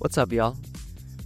What's up, y'all?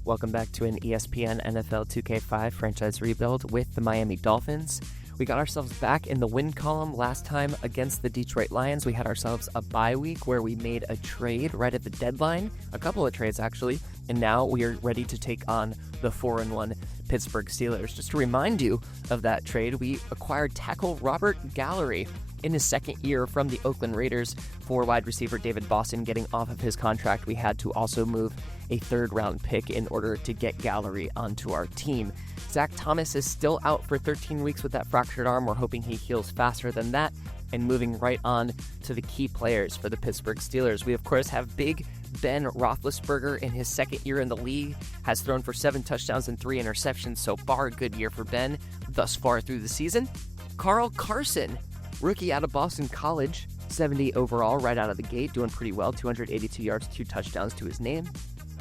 Welcome back to an ESPN NFL 2K5 franchise rebuild with the Miami Dolphins. We got ourselves back in the win column last time against the Detroit Lions. We had ourselves a bye week where we made a trade right at the deadline, a couple of trades actually, and now we are ready to take on the 4-1 Pittsburgh Steelers. Just to remind you of that trade, we acquired tackle Robert Gallery in his second year from the Oakland Raiders for wide receiver David Boston getting off of his contract. We had to also move a third-round pick in order to get Gallery onto our team. Zach Thomas is still out for 13 weeks with that fractured arm. We're hoping he heals faster than that. And moving right on to the key players for the Pittsburgh Steelers, we of course have Big Ben Roethlisberger in his second year in the league, has thrown for 7 touchdowns and 3 interceptions so far. A good year for Ben thus far through the season. Carl Carson, rookie out of Boston College, 70 overall right out of the gate, doing pretty well, 282 yards, 2 touchdowns to his name.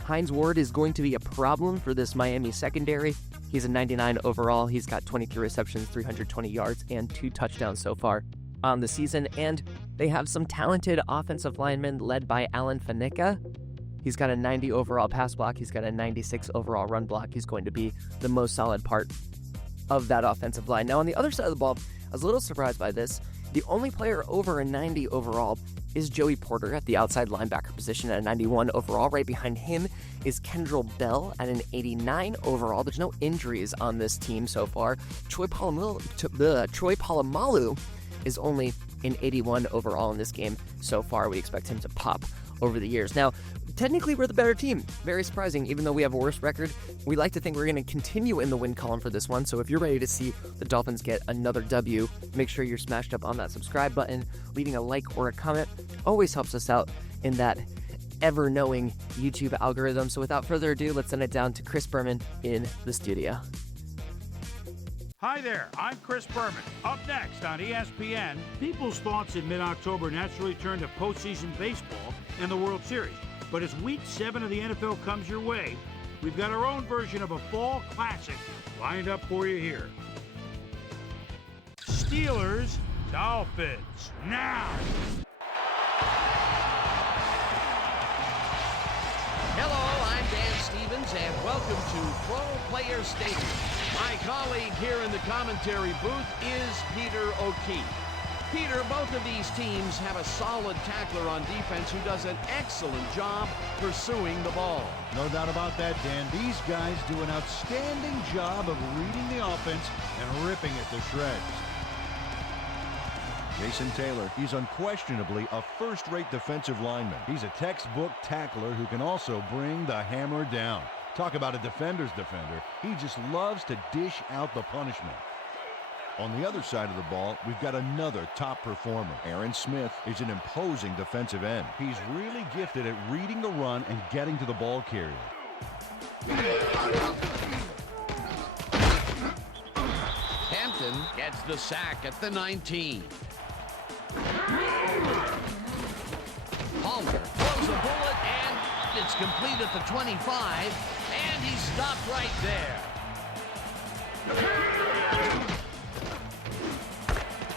Hines Ward is going to be a problem for this Miami secondary. He's a 99 overall. He's got 23 receptions, 320 yards, and 2 touchdowns so far on the season. And they have some talented offensive linemen led by Alan Faneca. He's got a 90 overall pass block. He's got a 96 overall run block. He's going to be the most solid part of that offensive line. Now, on the other side of the ball, I was a little surprised by this. The only player over a 90 overall is Joey Porter at the outside linebacker position at a 91 overall. Right behind him is Kendrell Bell at an 89 overall. There's no injuries on this team so far. Troy Polamalu is only an 81 overall in this game so far. We expect him to pop over the years. Now, technically, we're the better team. Very surprising, even though we have a worse record. We like to think we're going to continue in the win column for this one, so if you're ready to see the Dolphins get another W, make sure you're smashed up on that subscribe button. Leaving a like or a comment always helps us out in that ever-knowing YouTube algorithm. So without further ado, let's send it down to Chris Berman in the studio. Hi there, I'm Chris Berman. Up next on ESPN, people's thoughts in mid-October naturally turn to postseason baseball and the World Series. But as Week 7 of the NFL comes your way, we've got our own version of a fall classic lined up for you here. Steelers, Dolphins, now! Hello, I'm Dan Stevens, and welcome to Pro Player Stadium. My colleague here in the commentary booth is Peter O'Keefe. Peter, both of these teams have a solid tackler on defense who does an excellent job pursuing the ball. No doubt about that, Dan. These guys do an outstanding job of reading the offense and ripping it to shreds. Jason Taylor, he's unquestionably a first-rate defensive lineman. He's a textbook tackler who can also bring the hammer down. Talk about a defender's defender. He just loves to dish out the punishment. On the other side of the ball, we've got another top performer. Aaron Smith is an imposing defensive end. He's really gifted at reading the run and getting to the ball carrier. Hampton gets the sack at the 19. Palmer throws a bullet, and it's complete at the 25, and he's stopped right there.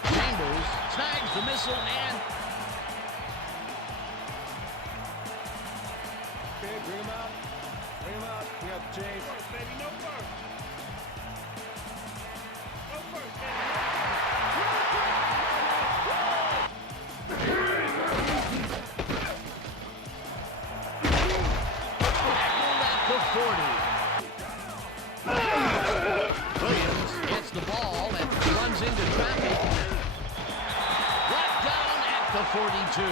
Chambers snags the missile, and okay, bring him out. Bring him out. We got the change. First, baby, no first. No first, baby. Williams gets the ball and runs into traffic. Brought down at the 42.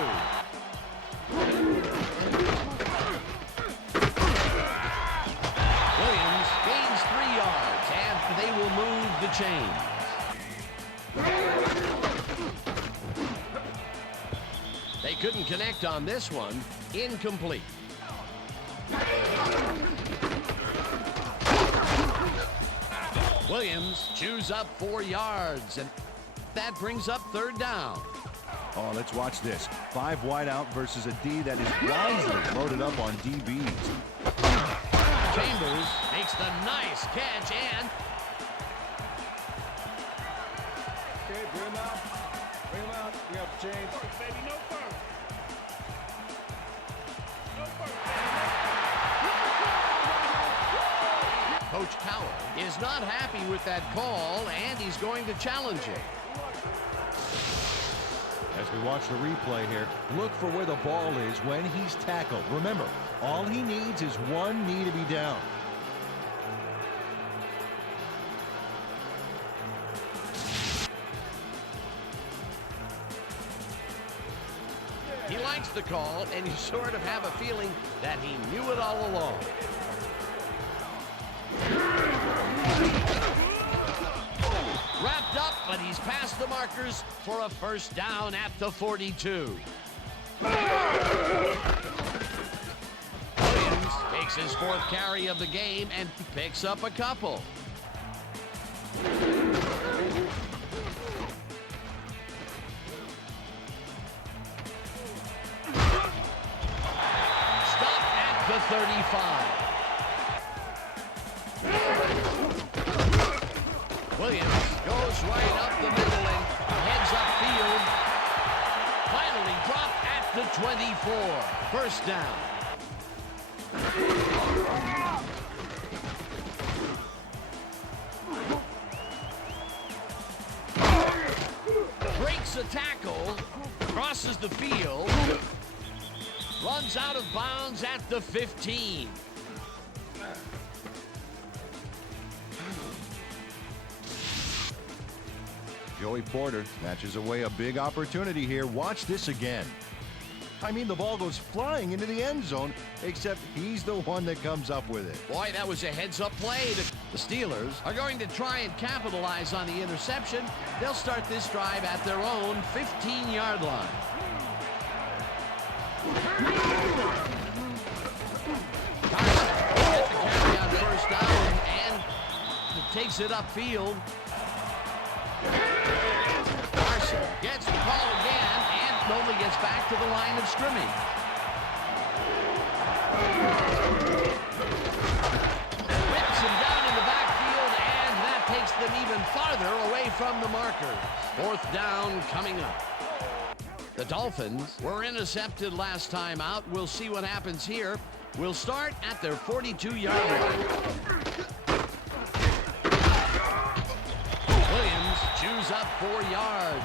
Williams gains 3 yards, and they will move the chains. They couldn't connect on this one. Incomplete. Williams chews up 4 yards, and that brings up 3rd down. Oh, let's watch this. 5 wide out versus a D that is wisely loaded up on DBs. Chambers makes the nice catch, and Okay, bring him out. Bring him out. We have to change. First, baby, no first. No first, baby. Coach Cowher is not happy with that call, and he's going to challenge it. As we watch the replay here, look for where the ball is when he's tackled. Remember, all he needs is one knee to be down. He likes the call, and you sort of have a feeling that he knew it all along. Wrapped up, but he's past the markers for a first down at the 42. Williams takes his 4th carry of the game and picks up a couple. Stopped at the 35. Williams goes right up the middle and heads upfield. Finally dropped at the 24. First down. Breaks a tackle, crosses the field, runs out of bounds at the 15. Joey Porter snatches away a big opportunity here. Watch this again. I mean, the ball goes flying into the end zone, except he's the one that comes up with it. Boy, that was a heads-up play. The Steelers are going to try and capitalize on the interception. They'll start this drive at their own 15-yard line. Carson gets the carry on first down and takes it upfield. Carson gets the call again and only gets back to the line of scrimmage. Whips him down in the backfield, and that takes them even farther away from the marker. 4th down coming up. The Dolphins were intercepted last time out. We'll see what happens here. We'll start at their 42-yard line. Williams chews up 4 yards.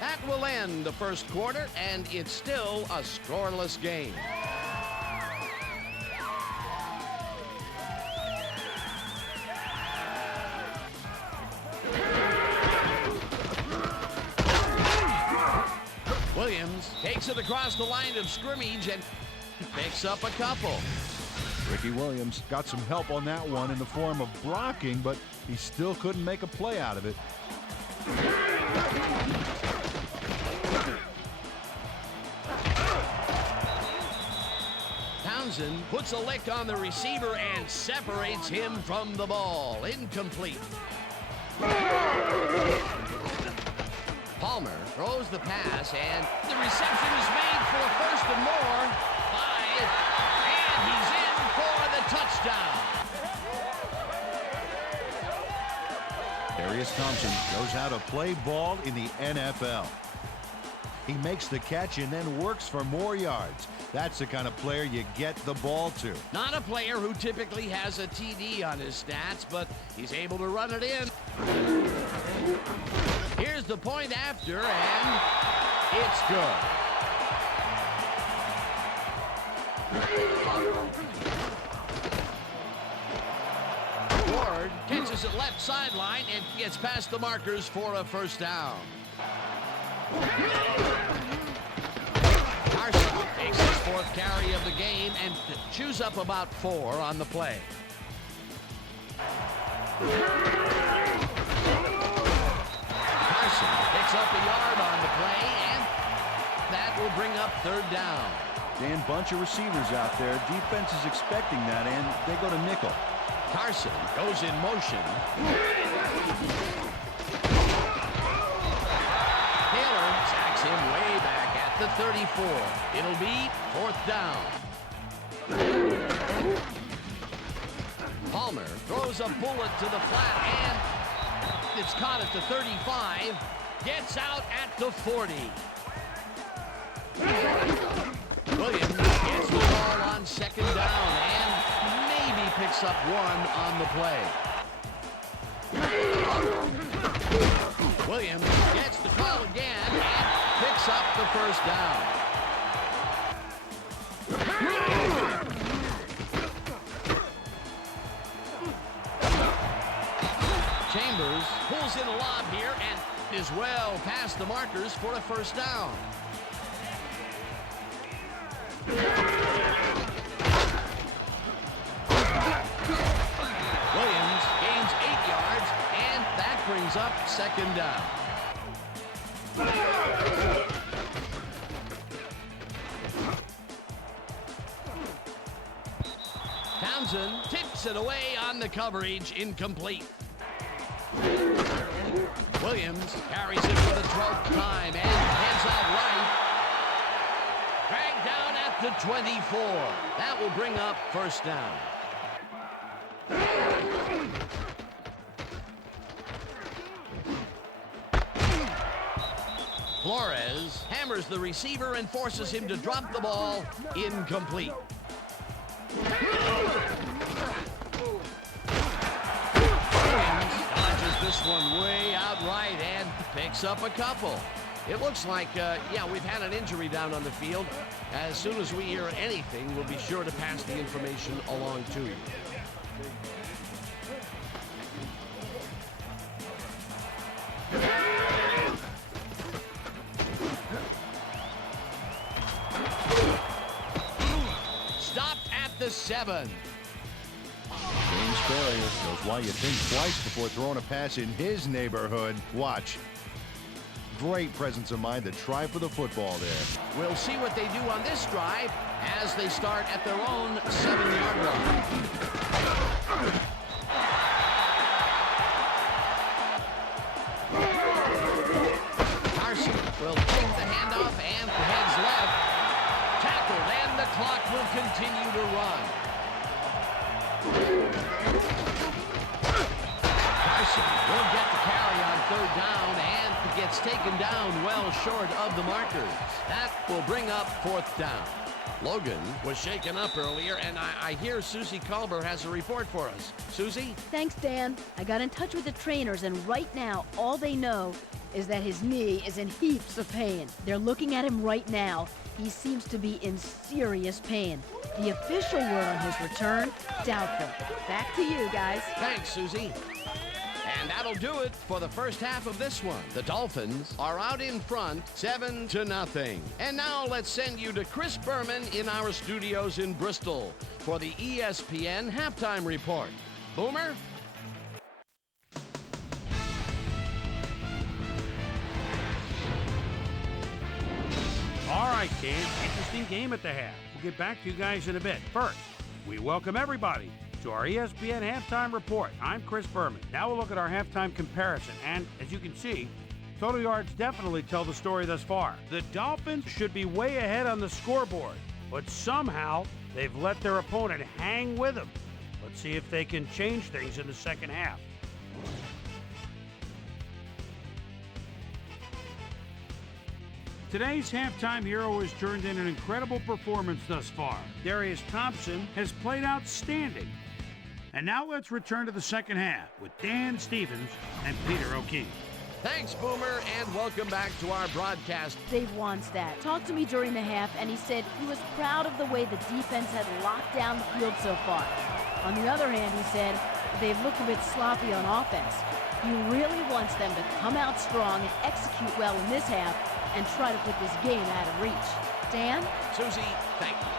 That will end the first quarter, and it's still a scoreless game. Williams takes it across the line of scrimmage and picks up a couple. Ricky Williams got some help on that one in the form of blocking, but he still couldn't make a play out of it. Townsend puts a lick on the receiver and separates him from the ball. Incomplete. Palmer throws the pass, and the reception is made for a first and more. 5, and he's in for the touchdown. Darius Thompson knows how to play ball in the NFL. He makes the catch and then works for more yards. That's the kind of player you get the ball to. Not a player who typically has a TD on his stats, but he's able to run it in. Here's the point after, and it's good. Ward catches it left sideline and gets past the markers for a first down. Carson takes his 4th carry of the game and chews up about 4 on the play. Carson picks up a yard on the play, and that will bring up 3rd down. Dan, bunch of receivers out there. Defense is expecting that, and they go to nickel. Carson goes in motion. Taylor sacks him way back at the 34. It'll be 4th down. Palmer throws a bullet to the flat, and it's caught at the 35. Gets out at the 40. Williams gets the ball on second down and maybe picks up one on the play. Williams gets the call again and picks up the first down. Chambers pulls in a lob here and is well past the markers for a first down. Williams gains 8 yards, and that brings up second down. Townsend tips it away on the coverage, incomplete. Williams carries it for the 12th time and heads out right. Dragged down at the 24. That will bring up first down. Flores hammers the receiver and forces him to drop the ball. Incomplete. This one way out right and picks up a couple. It looks like, we've had an injury down on the field. As soon as we hear anything, we'll be sure to pass the information along to you. Stopped at the 7. James Ferrier knows why you think twice before throwing a pass in his neighborhood. Watch. Great presence of mind to try for the football there. We'll see what they do on this drive as they start at their own 7-yard line. Carson will take the handoff and heads left. Tackled, and the clock will continue to run. Carson will get the carry on third down and gets taken down well short of the markers. That will bring up fourth down. Logan was shaken up earlier, and I hear Susie Culber has a report for us. Susie? Thanks, Dan. I got in touch with the trainers, and right now, all they know is that his knee is in heaps of pain. They're looking at him right now. He seems to be in serious pain. The official word on his return, doubtful. Back to you, guys. Thanks, Susie. And that'll do it for the first half of this one. The Dolphins are out in front, 7-0. And now let's send you to Chris Berman in our studios in Bristol for the ESPN Halftime Report. Boomer? All right, team. Interesting game at the half. We'll get back to you guys in a bit. First, we welcome everybody to our ESPN Halftime Report. I'm Chris Berman. Now we'll look at our halftime comparison. And as you can see, total yards definitely tell the story thus far. The Dolphins should be way ahead on the scoreboard, but somehow they've let their opponent hang with them. Let's see if they can change things in the second half. Today's halftime hero has turned in an incredible performance thus far. Darius Thompson has played outstanding. And now let's return to the second half with Dan Stevens and Peter O'Keefe. Thanks, Boomer, and welcome back to our broadcast. Dave Wannstedt talked to me during the half, and he said he was proud of the way the defense had locked down the field so far. On the other hand, he said they've looked a bit sloppy on offense. He really wants them to come out strong and execute well in this half and try to put this game out of reach. Dan? Susie, thank you.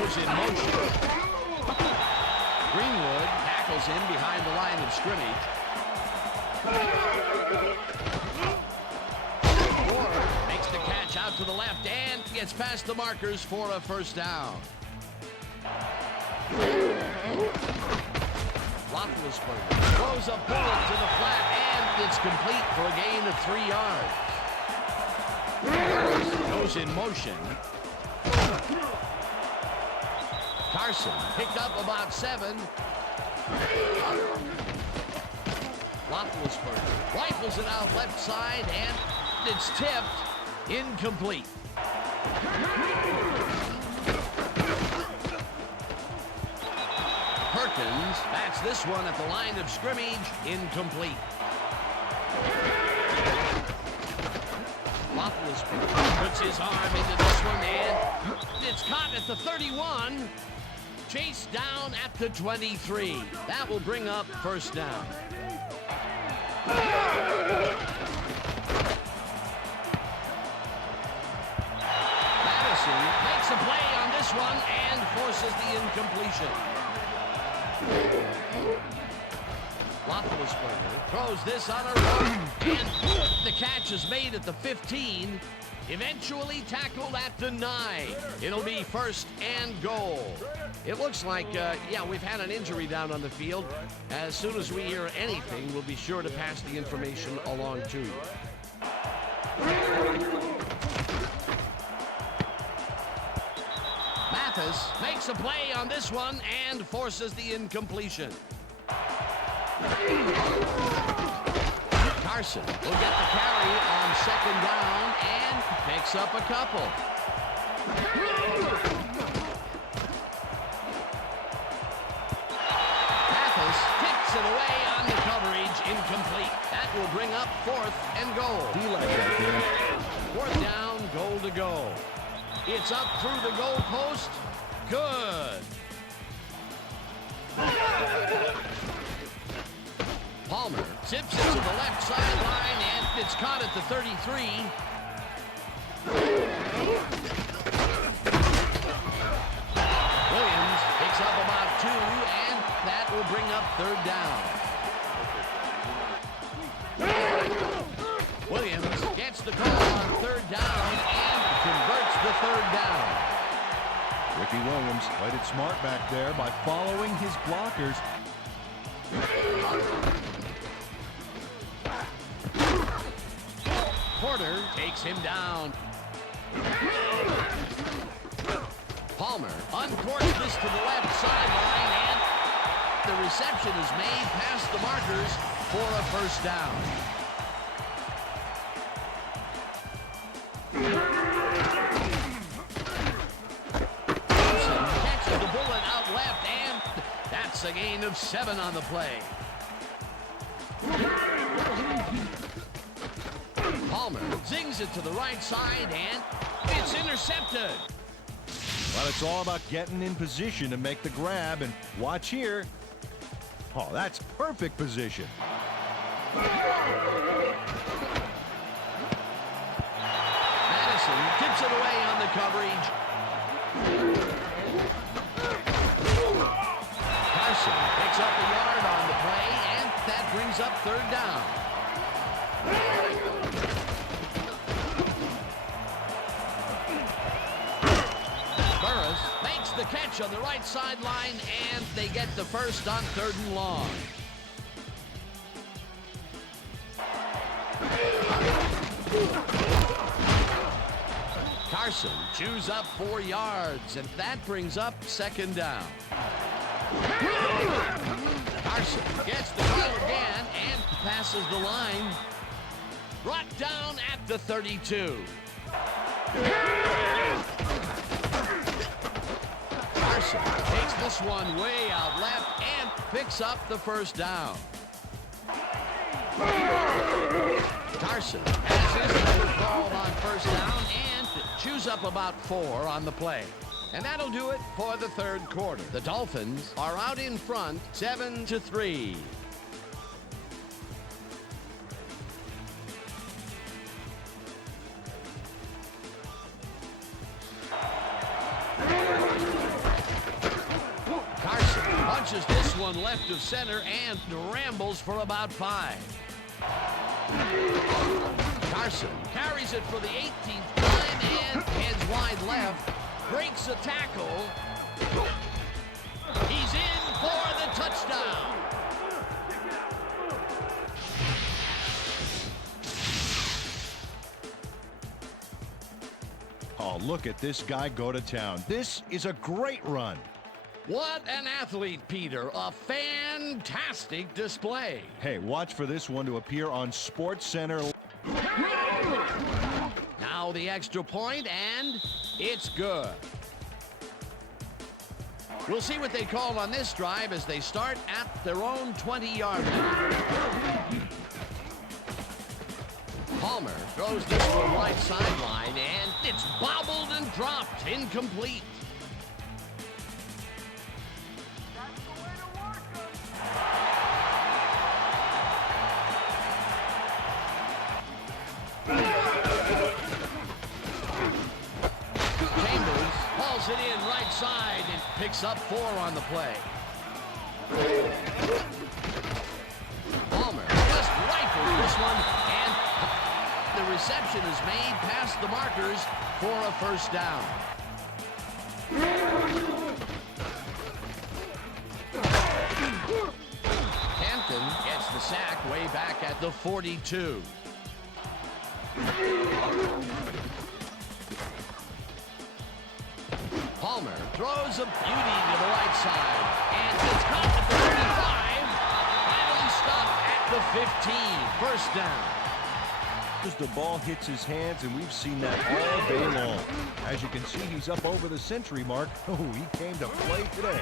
Goes in motion. Greenwood tackles him behind the line of scrimmage. Ward makes the catch out to the left and gets past the markers for a first down. Roethlisberger throws a bullet to the flat and it's complete for a gain of 3 yards. Goes in motion. Carson picked up about 7. Roethlisberger rifles it out left side, and it's tipped. Incomplete. Perkins bats this one at the line of scrimmage. Incomplete. Roethlisberger puts his arm into this one, and it's caught at the 31. Chased down at the 23. That will bring up first down. Madison makes a play on this one and forces the incompletion. Roethlisberger throws this on a run, and the catch is made at the 15. Eventually tackled at the 9. It'll be first and goal. It looks like, we've had an injury down on the field. As soon as we hear anything, we'll be sure to pass the information along to you. Mathis makes a play on this one and forces the incompletion. Carson will get the carry on second down and picks up a couple. Mathis kicks it away on the coverage. Incomplete. That will bring up fourth and goal. Fourth down, goal to go. It's up through the goal post. Good. Palmer tips it to the left sideline, and it's caught at the 33. Williams picks up about 2, and that will bring up third down. Williams gets the call on third down and converts the third down. Ricky Williams played it smart back there by following his blockers. Porter takes him down. Palmer uncorks this to the left sideline, and the reception is made past the markers for a first down. Thompson catches the bullet out left, and that's a gain of 7 on the play. Palmer zings it to the right side, and it's intercepted. Well, it's all about getting in position to make the grab, and watch here. Oh, that's perfect position. Madison tips it away on the coverage. Carson picks up the yard on the play, and that brings up third down. Burris makes the catch on the right sideline, and they get the first on third and long. Carson chews up 4 yards, and that brings up second down. Carson gets the ball again and passes the line. Brought down at the 32. Carson takes this one way out left and picks up the first down. Carson has his number called on first down and chews up about 4 on the play. And that'll do it for the third quarter. The Dolphins are out in front 7-3. Carson punches this one left of center and rambles for about 5. Carson carries it for the 18th time and heads wide left. Breaks a tackle. He's in for the touchdown. Oh, look at this guy go to town. This is a great run. What an athlete, Peter. A fantastic display. Hey, watch for this one to appear on SportsCenter. Now the extra point, and it's good. We'll see what they call on this drive as they start at their own 20-yard line. Palmer throws this one right sideline, and it's bobbled and dropped, incomplete. Chambers hauls it in right side and picks up 4 on the play. Palmer just rifles this one, and the reception is made past the markers for a first down. Hampton gets the sack way back at the 42. Palmer throws a beauty to the right side, and it's caught at the 35. Finally stopped at the 15. First down. As the ball hits his hands, and we've seen that all day long. As you can see, he's up over the century mark. Oh, he came to play today.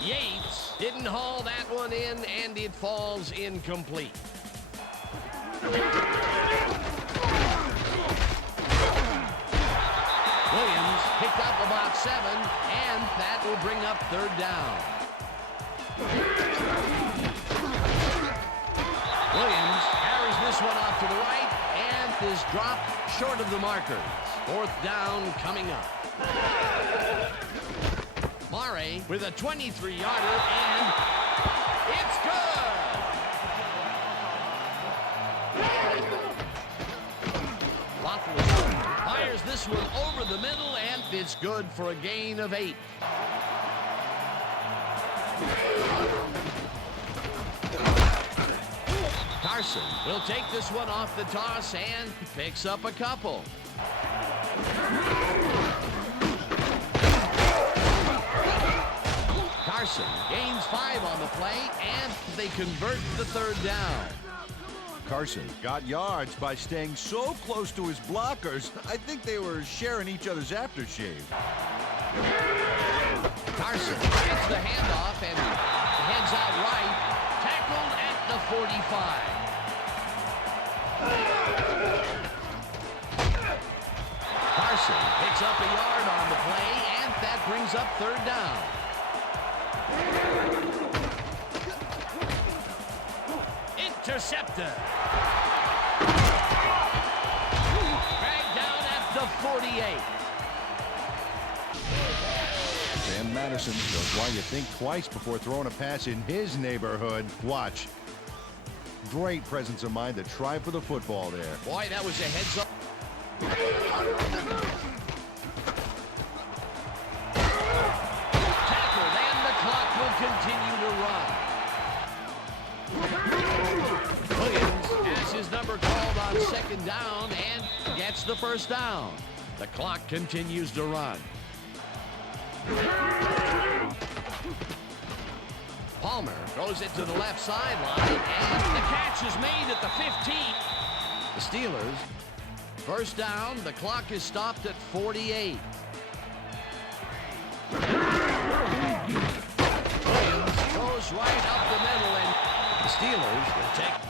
Yates didn't haul that one in, and it falls incomplete. Williams picked up about 7, and that will bring up third down. Williams carries this one off to the right and is dropped short of the markers. Fourth down coming up. Mare with a 23-yarder, and it's good! Fires this one over the middle, and it's good for a gain of 8. Carson will take this one off the toss and picks up a couple. Carson gains 5 on the play, and they convert the third down. Carson got yards by staying so close to his blockers, I think they were sharing each other's aftershave. Carson gets the handoff and heads out right, tackled at the 45. Carson picks up a yard on the play, and that brings up third down. Intercepted. Dragged down at the 48. Sam Madison shows why you think twice before throwing a pass in his neighborhood. Watch. Great presence of mind to try for the football there. Boy, that was a heads up. Tackled, and the clock will continue to run. Williams has his number called on second down and gets the first down. The clock continues to run. Palmer throws it to the left sideline, and the catch is made at the 15. The Steelers, first down, the clock is stopped at 48. Williams throws right up the middle, and the Steelers will take.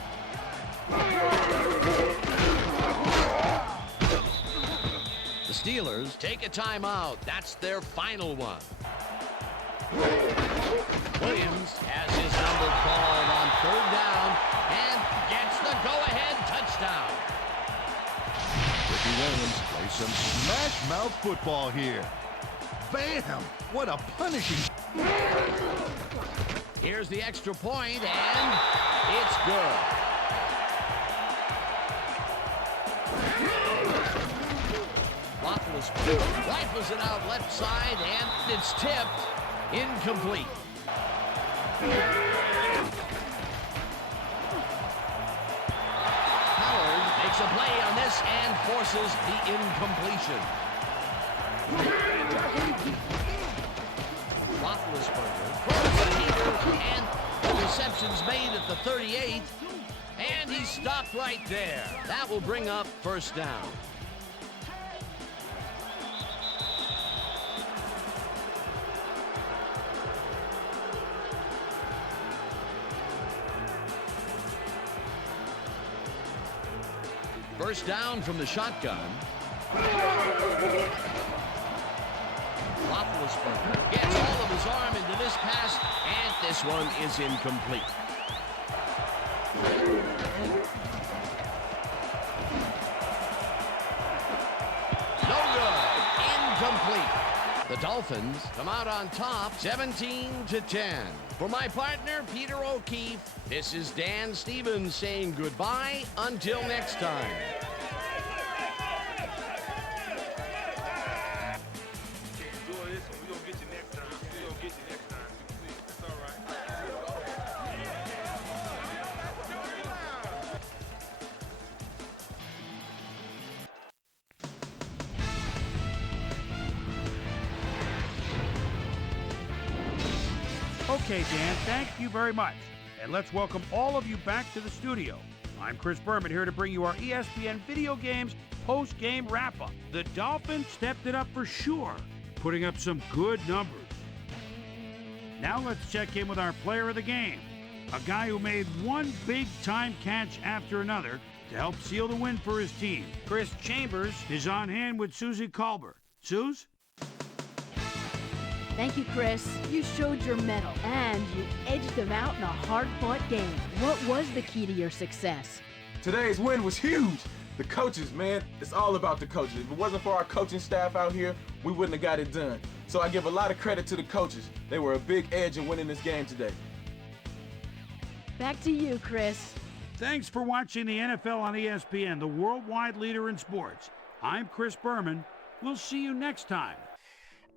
The Steelers take a timeout. That's their final one. Williams has his number called on third down and gets the go-ahead touchdown. Ricky Williams plays some smash-mouth football here. Bam! What a punishing... Here's the extra point, and it's good. Rifles it out left side, and it's tipped. Incomplete. Howard makes a play on this and forces the incompletion. Roethlisberger throws a heater, and the reception's made at the 38, and he stopped right there. That will bring up first down. First down from the shotgun. Roethlisberger gets all of his arm into this pass, and this one is incomplete. No good. Incomplete. The Dolphins come out on top, 17-10. For my partner, Peter O'Keefe, this is Dan Stevens saying goodbye until next time. Okay, Dan, thank you very much. And let's welcome all of you back to the studio. I'm Chris Berman here to bring you our ESPN Video Games post-game wrap-up. The Dolphins stepped it up for sure, putting up some good numbers. Now let's check in with our player of the game, a guy who made one big-time catch after another to help seal the win for his team. Chris Chambers is on hand with Susie Colbert. Suze? Thank you, Chris. You showed your mettle, and you edged them out in a hard-fought game. What was the key to your success? Today's win was huge. The coaches, man, it's all about the coaches. If it wasn't for our coaching staff out here, we wouldn't have got it done. So I give a lot of credit to the coaches. They were a big edge in winning this game today. Back to you, Chris. Thanks for watching the NFL on ESPN, the worldwide leader in sports. I'm Chris Berman. We'll see you next time.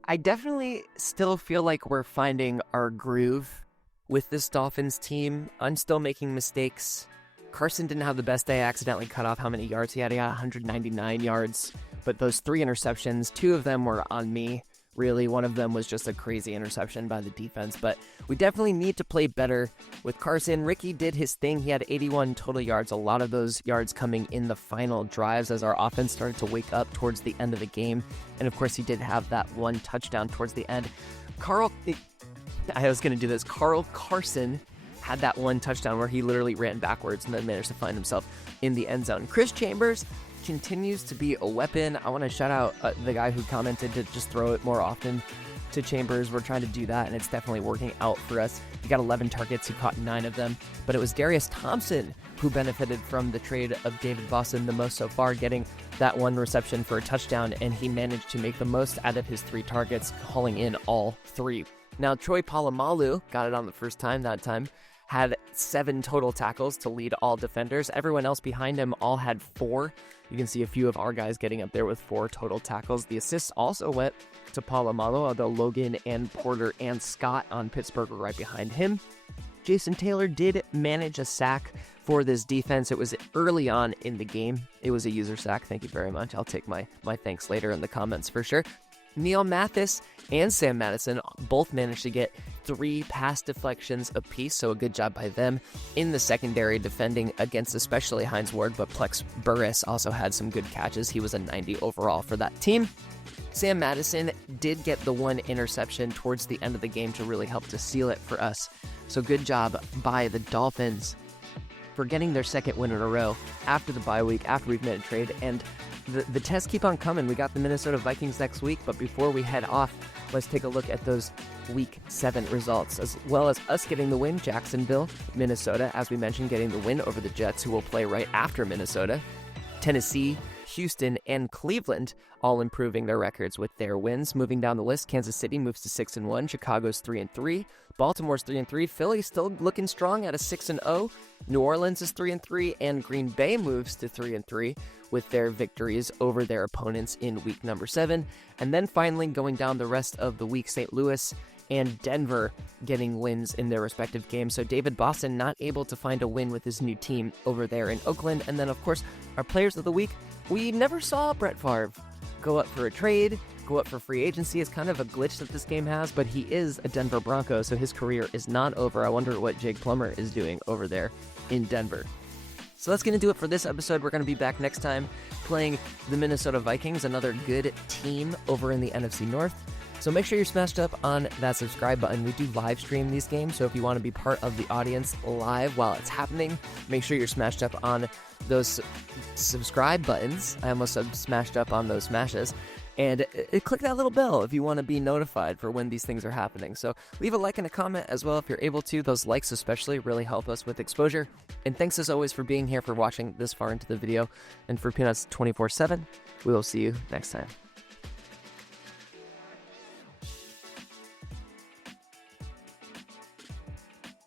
I definitely still feel like we're finding our groove with this Dolphins team. I'm still making mistakes. Carson didn't have the best day. I accidentally cut off how many yards he had. He got 199 yards, but those 3 interceptions, 2 of them were on me. Really, one of them was just a crazy interception by the defense, but we definitely need to play better with Carson. Ricky did his thing. He had 81 total yards, a lot of those yards coming in the final drives as our offense started to wake up towards the end of the game. And of course, he did have that one touchdown towards the end. Carl Carson had that one touchdown where he literally ran backwards and then managed to find himself in the end zone. Chris Chambers continues to be a weapon. I want to shout out the guy who commented to just throw it more often to Chambers. We're trying to do that, and it's definitely working out for us. He got 11 targets. He caught 9 of them, but it was Darius Thompson who benefited from the trade of David Boston the most so far, getting that one reception for a touchdown, and he managed to make the most out of his 3 targets, hauling in all 3. Now, Troy Polamalu got it on the first time that time, had 7 total tackles to lead all defenders. Everyone else behind him all had 4. You can see a few of our guys getting up there with 4 total tackles. The assists also went to Polamalu, although Logan and Porter and Scott on Pittsburgh were right behind him. Jason Taylor did manage a sack for this defense. It was early on in the game. It was a user sack. Thank you very much. I'll take my thanks later in the comments for sure. Neil Mathis and Sam Madison both managed to get 3 pass deflections apiece, so a good job by them in the secondary defending against especially Hines Ward, but Plex Burris also had some good catches. He was a 90 overall for that team. Sam Madison did get the 1 interception towards the end of the game to really help to seal it for us. So good job by the Dolphins for getting their 2nd win in a row after the bye week, after we've made a trade, and the tests keep on coming. We got the Minnesota Vikings next week, but before we head off, let's take a look at those Week 7 results, as well as us getting the win. Jacksonville, Minnesota, as we mentioned, getting the win over the Jets, who will play right after Minnesota. Tennessee, Houston, and Cleveland all improving their records with their wins. Moving down the list, Kansas City moves to 6-1, Chicago's 3-3, Baltimore's 3-3, Philly still looking strong at a 6-0, New Orleans is 3-3, and Green Bay moves to 3-3 with their victories over their opponents in week number 7. And then finally going down the rest of the week, St. Louis and Denver getting wins in their respective games. So David Boston not able to find a win with his new team over there in Oakland. And then, of course, our players of the week, we never saw Brett Favre go up for a trade, go up for free agency. It's kind of a glitch that this game has, but he is a Denver Bronco, so his career is not over. I wonder what Jake Plummer is doing over there in Denver. So that's going to do it for this episode. We're going to be back next time playing the Minnesota Vikings, another good team over in the NFC North. So make sure you're smashed up on that subscribe button. We do live stream these games, so if you want to be part of the audience live while it's happening, make sure you're smashed up on those subscribe buttons. I almost said smashed up on those smashes. And click that little bell if you want to be notified for when these things are happening. So leave a like and a comment as well if you're able to. Those likes especially really help us with exposure. And thanks as always for being here, for watching this far into the video. And for Peanuts 24/7, we will see you next time.